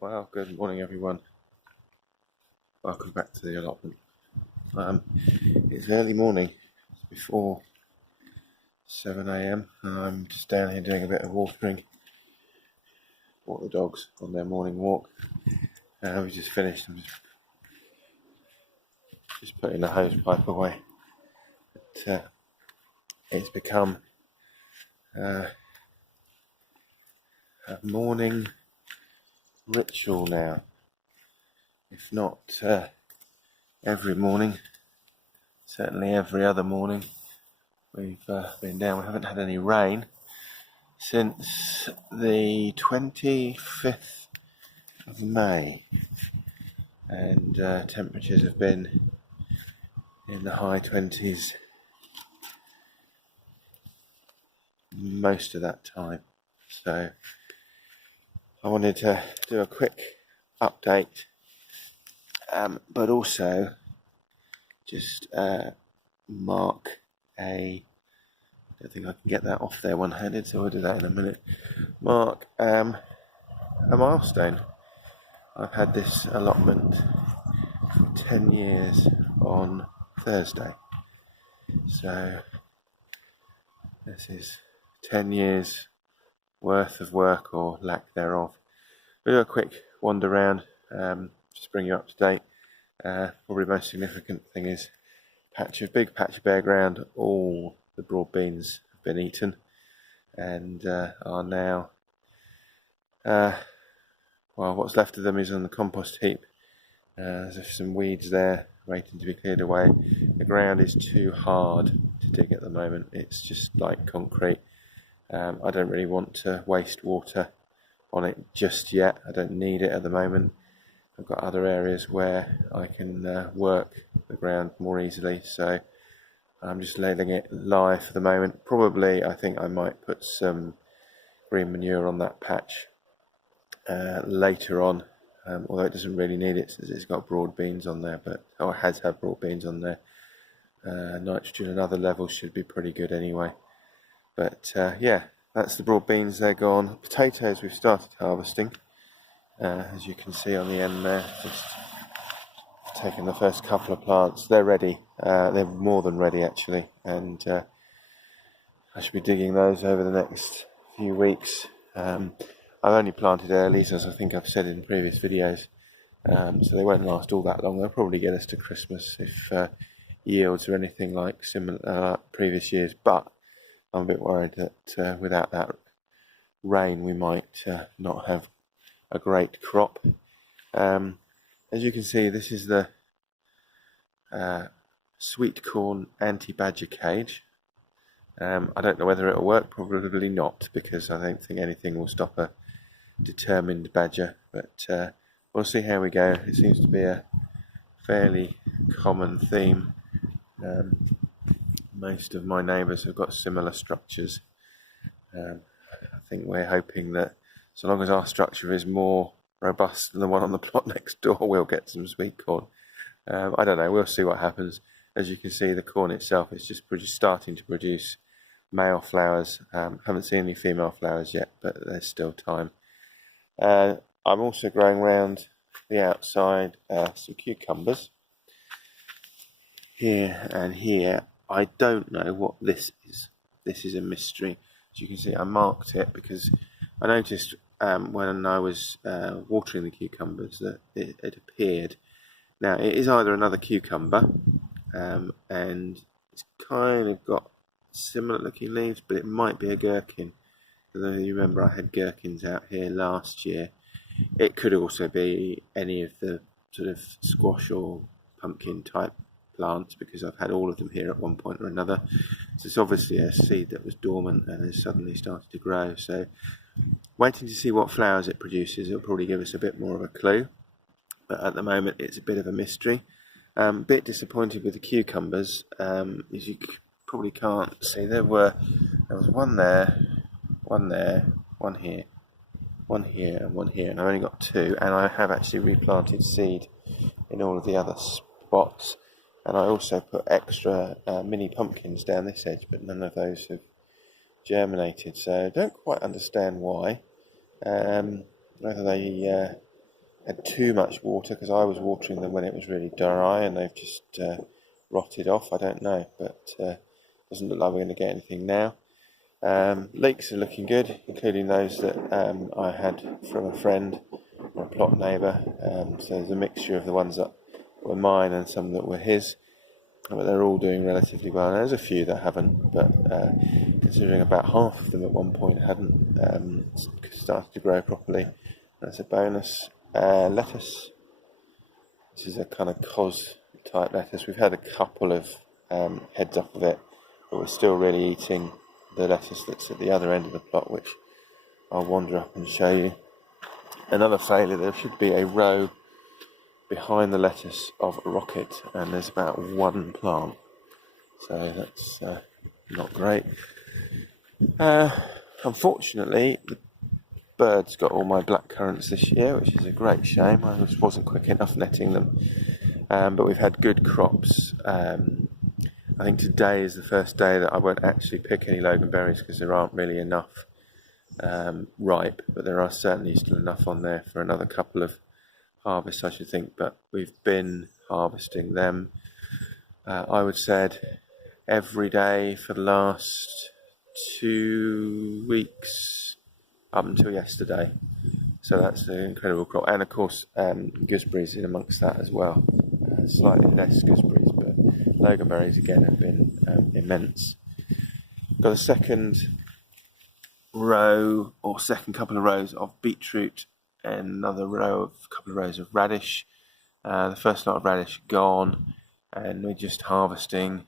Well, good morning, everyone. Welcome back to the allotment. It's early morning, it's before 7 a.m. I'm just down here doing a bit of watering. Walk the dogs on their morning walk. We just finished. I'm just putting the hose pipe away. It's become a morning ritual now. If not every morning, certainly every other morning. We've been down. We haven't had any rain since the 25th of May, and temperatures have been in the high 20s most of that time. So I wanted to do a quick update, but also just mark I don't think I can get that off there one-handed, so we'll do that in a minute. Mark a milestone. I've had this allotment for 10 years on Thursday. So this is 10 years worth of work, or lack thereof. We'll do a quick wander around, just bring you up to date. Probably the most significant thing is big patch of bare ground. All the broad beans have been eaten and are now, what's left of them is on the compost heap. There's some weeds there waiting to be cleared away. The ground is too hard to dig at the moment. It's just like concrete. I don't really want to waste water on it just yet. I don't need it at the moment. I've got other areas where I can work the ground more easily, so I'm just letting it lie for the moment. Probably, I think I might put some green manure on that patch later on, although it doesn't really need it since it's got broad beans on there, it has had broad beans on there. Nitrogen and other levels should be pretty good anyway. But yeah, that's the broad beans, they're gone. Potatoes we've started harvesting. As you can see on the end there, just taken the first couple of plants. They're ready. They're more than ready actually, and I should be digging those over the next few weeks. I've only planted early, as I think I've said in previous videos, so they won't last all that long. They'll probably get us to Christmas if yields are anything like similar previous years, but I'm a bit worried that without that rain we might not have a great crop. As you can see, this is the sweet corn anti-badger cage. I don't know whether it'll work, probably not, because I don't think anything will stop a determined badger, but we'll see how we go. It seems to be a fairly common theme. Most of my neighbours have got similar structures. I think we're hoping that so long as our structure is more robust than the one on the plot next door, we'll get some sweet corn. I don't know, we'll see what happens. As you can see, the corn itself is just starting to produce male flowers. Haven't seen any female flowers yet, but there's still time. I'm also growing around the outside some cucumbers. Here and here. I don't know what this is. This is a mystery. As you can see, I marked it because I noticed when I was watering the cucumbers that it appeared. Now, it is either another cucumber, and it's kind of got similar looking leaves, but it might be a gherkin. Although you remember I had gherkins out here last year. It could also be any of the sort of squash or pumpkin type plants, because I've had all of them here at one point or another. So it's obviously a seed that was dormant and has suddenly started to grow. So waiting to see what flowers it produces. It'll probably give us a bit more of a clue, but at the moment it's a bit of a mystery. Bit disappointed with the cucumbers. As you probably can't see, there was one there, one here, one here, and one here, and I only got two, and I have actually replanted seed in all of the other spots. And I also put extra mini pumpkins down this edge, but none of those have germinated. So I don't quite understand why. Whether they had too much water, because I was watering them when it was really dry, and they've just rotted off. I don't know, but doesn't look like we're going to get anything now. Leeks are looking good, including those that I had from a friend or a plot neighbour. So there's a mixture of the ones that were mine and some that were his, but they're all doing relatively well. There's a few that haven't, but considering about half of them at one point hadn't started to grow properly, that's a bonus. Lettuce. This is a kind of cos type lettuce. We've had a couple of heads up of it, but we're still really eating the lettuce that's at the other end of the plot, which I'll wander up and show you. Another failure, there should be a row behind the lettuce of rocket, and there's about one plant, so that's not great. Unfortunately, the birds got all my blackcurrants this year, which is a great shame. I just wasn't quick enough netting them, but we've had good crops. I think today is the first day that I won't actually pick any loganberries, because there aren't really enough ripe, but there are certainly still enough on there for another couple of harvests, I should think. But we've been harvesting them, I would say, every day for the last 2 weeks up until yesterday. So that's an incredible crop, and of course gooseberries in amongst that as well. Slightly less gooseberries, but loganberries again have been immense. Got a second row, or second couple of rows of beetroot, and another couple of rows of radish. The first lot of radish gone, and we're just harvesting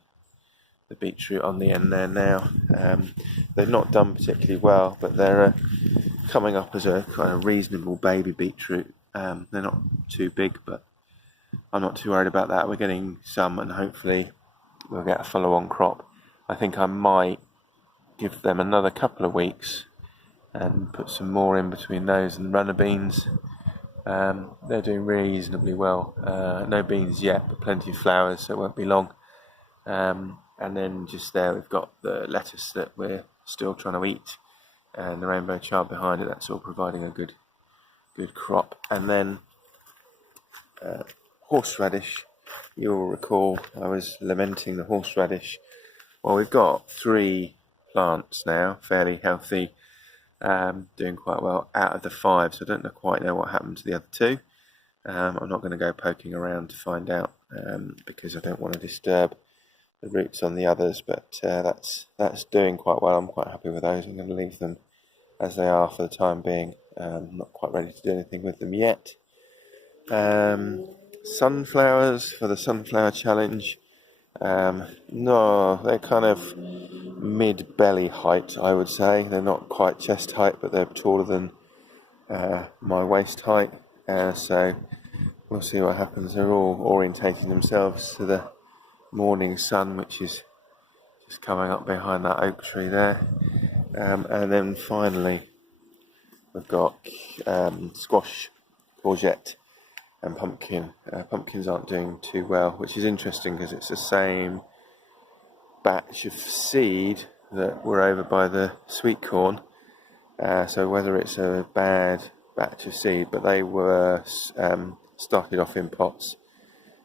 the beetroot on the end there now. They've not done particularly well, but they're coming up as a kind of reasonable baby beetroot. They're not too big, but I'm not too worried about that. We're getting some, and hopefully we'll get a follow-on crop. I think I might give them another couple of weeks and put some more in between those and runner beans. They're doing reasonably well. No beans yet, but plenty of flowers, so it won't be long. And then just there we've got the lettuce that we're still trying to eat, and the rainbow chard behind it. That's all providing a good crop. And then horseradish. You'll recall I was lamenting the horseradish. Well, we've got 3 plants now, fairly healthy, doing quite well out of the 5, so I don't quite know what happened to the other 2. I'm not going to go poking around to find out, because I don't want to disturb the roots on the others, but that's doing quite well. I'm quite happy with those. I'm going to leave them as they are for the time being. Not quite ready to do anything with them yet. Sunflowers for the sunflower challenge. No, they're kind of mid-belly height, I would say. They're not quite chest height, but they're taller than my waist height. So we'll see what happens. They're all orientating themselves to the morning sun, which is just coming up behind that oak tree there. And then finally, we've got squash, courgette, and pumpkin. Pumpkins aren't doing too well, which is interesting because it's the same batch of seed that were over by the sweet corn. So whether it's a bad batch of seed, but they were started off in pots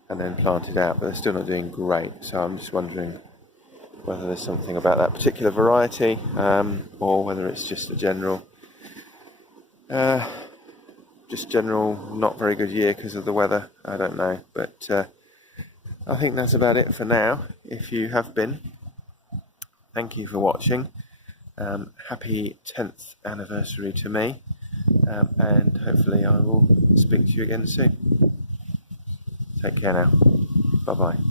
and then planted out, but they're still not doing great. So I'm just wondering whether there's something about that particular variety, or whether it's just a general not very good year because of the weather. I don't know, but I think that's about it for now. If you have been, thank you for watching. Happy 10th anniversary to me, and hopefully I will speak to you again soon. Take care now. Bye bye.